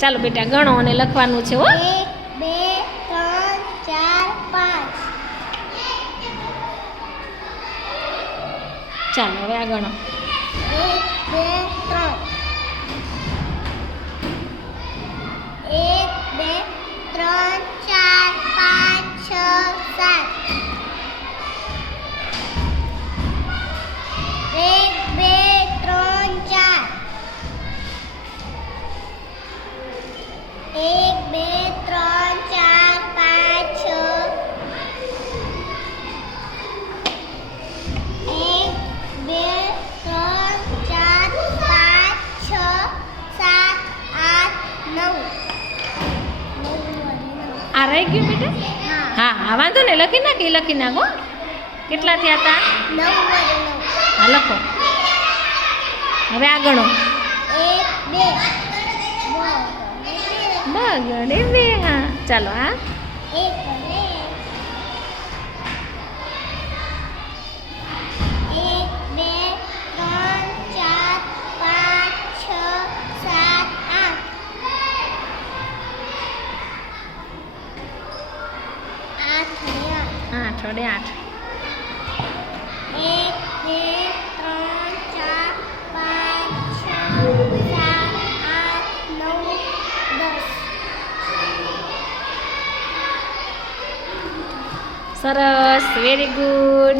ચાલો બેટા ગણો અને લખવાનું છે હો. બે ત્રણ ચાર પાંચ. ચાલો હવે આ ગણો. એક બે ત્રણ ચાર પાંચ છ. એક બે ત્રણ ચાર પાંચ છ સાત આઠ નવ. આ રહી ગયું બેટા? હા. હા વાંધો ને લખી નાખ એ લખી નાખો કેટલા થયા હતા નવ નવ. હા લખો. હવે આ ગણો એક બગડે બે હા. ચાલો સાત આઠ. આઠ ને આઠ. સરસ વેરી ગુડ